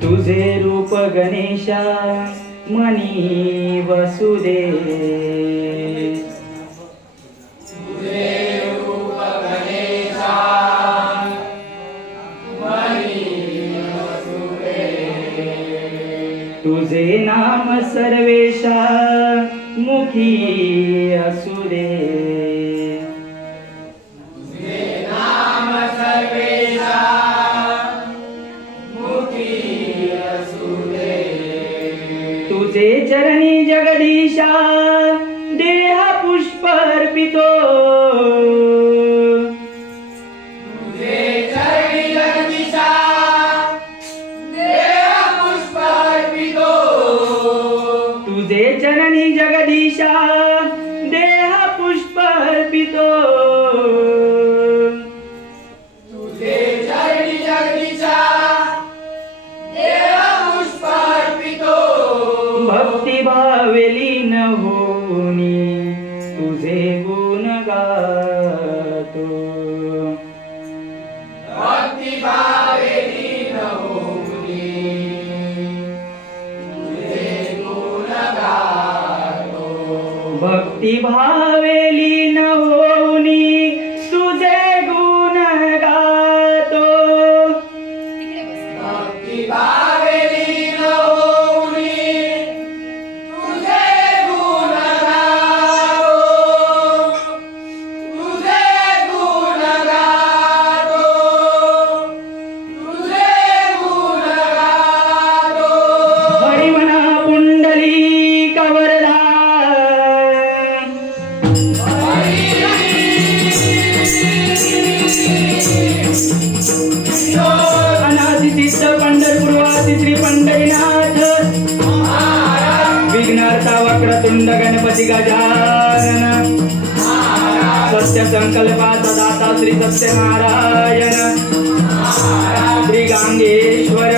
तुझे रूप गणेशा मनी वसुदे, तुझे रूप गणेशा मनी वसुदे, तुझे नाम सर्वेशा मुखी असुदे, तुझे नाम सर्वेशा तुझे चरणी जगदीशा देह पुष्प अर्पितो, तुझे चरणी जगदीशा देह पुष्प अर्पितो, तुझे चरणी जगदीशा देह पुष्प अर्पितो, तुझे चरणी जगदीशा देह पुष्प अर्पितो, भक्ती भावेलीन होनी तुझे गुण गातो, भक्ती भावेलीन होनी तुझे गुण गातो, भक्ती भावेलीन होनी तुझे गुण गातो, भक्ती भावेलीन होनी तुझे गुण गातो, तुझे गुण गातो, तुझे गुण गातो, हरिमना पुंडली कवरदा, अनादि सिद्ध पंढरपूरवासी श्री पंढरीनाथ, विघ्नहर्ता वक्रतुंड गणपती गजानन, सत्य संकल्पाचा दाता श्री सत्यनारायण, श्री गांगेश्वर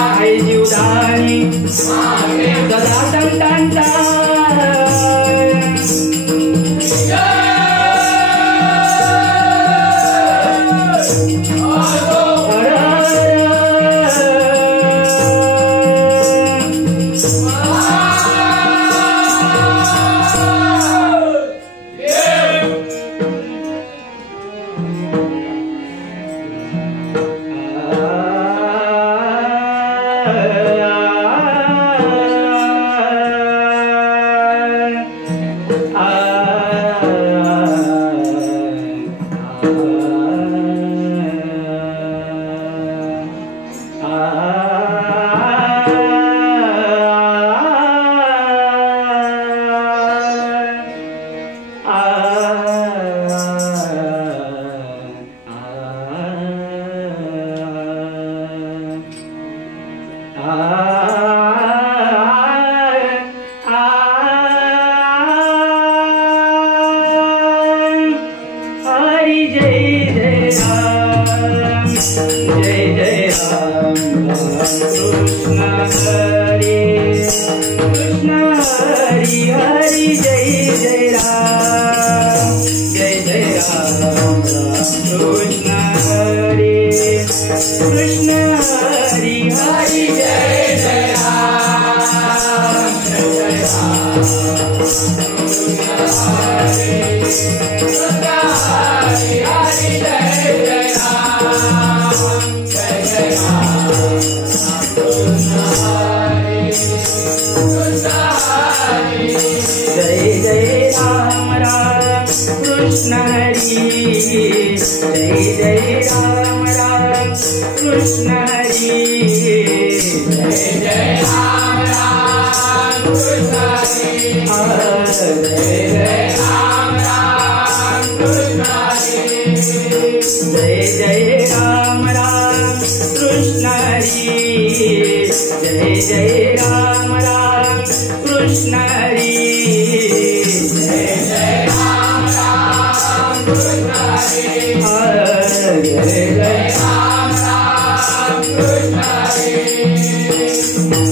आई जीवदानी सदा संतांचा जय जय राम राम कृष्ण हरि जय जय राम राम कृष्ण हरि जय जय राम राम कृष्ण हरि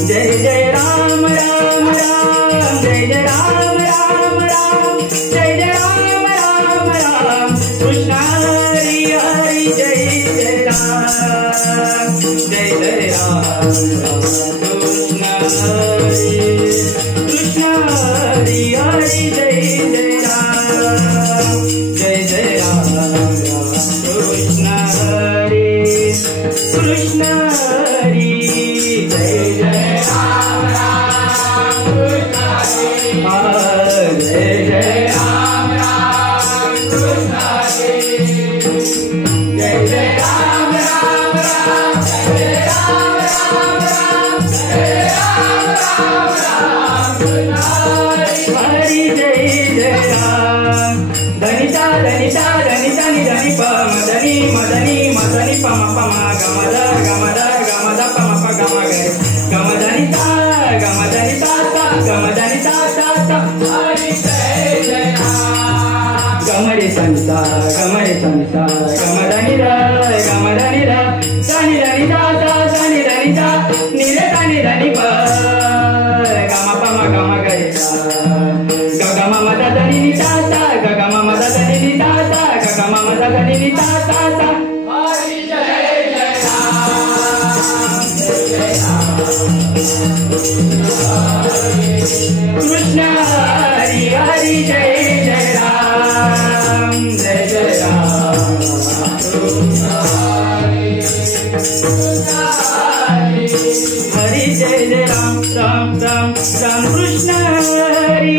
जय जय राम राम राम जय जय राम राम राम जय जय राम राम राम कृष्ण हरि हरि जय जय राम जय जय राम कृष्ण हरि हरि जय जय राम जय जय राम कृष्ण हरि जय जय राम कृष्ण हरि जय जय राम कृष्ण हरि जय जय राम राम राम जय राम राम राम जय राम राम कृष्ण हरि जय जय राम धनिता धनिता धनिता निधनि प मदनि मदनि मदनि पम पम गमद गमद गमद पम प गम गरे गमदनिता गमदनिता गमदनिता हरि जय जय राम गमरे संसा गमदनि र गमदनि र सनि धनि दा सनि धनि दा निरे धनि धनि प गम पम गम गरे गम मद धनि निता गम मद धनि निता गम मद धनि निता हरि जय जय राम जय कृष्ण हरि हरि जय जय राम जय जय राम हरि जय जय राम राम राम राम कृष्ण हरि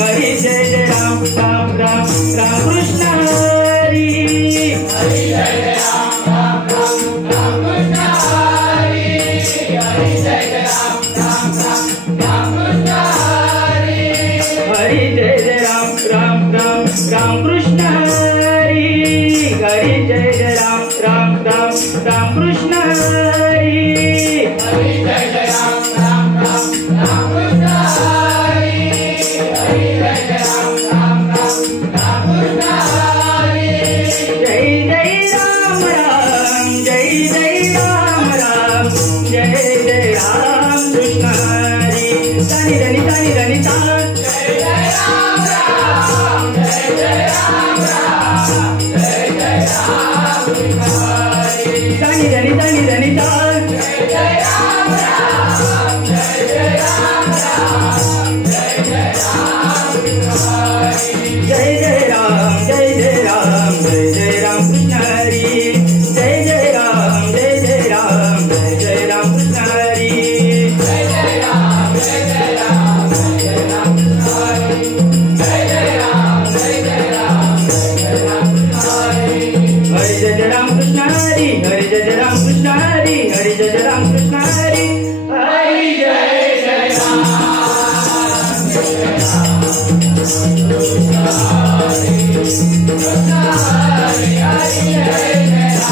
हरि जय जय राम राम राम राम कृष्ण हरि हरि जय जय राम राम राम राम कृष्ण हरि हरि जय जय राम राम राम राम कृष्ण हरि हरि जय जय राम राम राम राम कृष्ण हरि हरि जय जय राम राम राम राम कृष्ण हरि हरि जय जय राम राम राम राम कृष्ण हरि हरि जय जय राम राम राम कृष्ण हरि जय जय राम राम जय जय राम राम जय जय राम कृष्ण हरि धनि धनि धनि धनि जय जय राम राम जय जय राम राम जय जय राम कृष्ण हरि धनि धनि धनि धनि जय जय राम राम जय जय राम राम जय जय राम कृष्ण हरि जय जय राम जय जय राम जय जय राम कृष्ण हरि जय जय राम जय जय राम जय जय राम कृष्ण हरि जय जय राम जय जय राम जय जय राम कृष्ण हरि जय जय राम जय जय राम जय जय राम कृष्ण हरि हरि जय जय राम कृष्ण हरि हरि जय जय राम कृष्ण हरि हरि जय जय राम कृष्ण हरि हरि जय जय राम जय जय राम कृष्ण हरि हरि जय जय